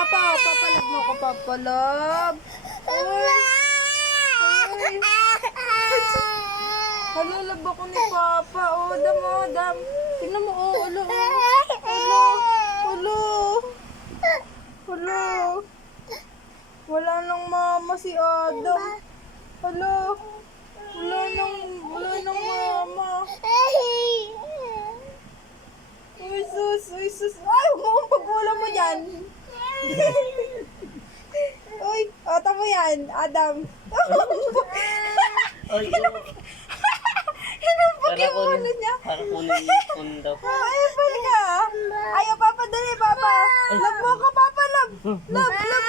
Papa, papalab mo ko, papalab. Ay. Halalab ako ni Papa. Oh, dam. Tingnan mo, oh, ulo. Ulo. Wala nang mama si Adam. Hala. Wala nang mama. Uy, sus. Ay, huwag pag-ulam mo dyan. Uy, ota mo yan, Adam. Ay, Hinumpag yung ulo niya. para kunin yung pundo. Ay, balik ka. Ayaw, Papa, dali, Papa. Love mo ko, Papa, love. Love.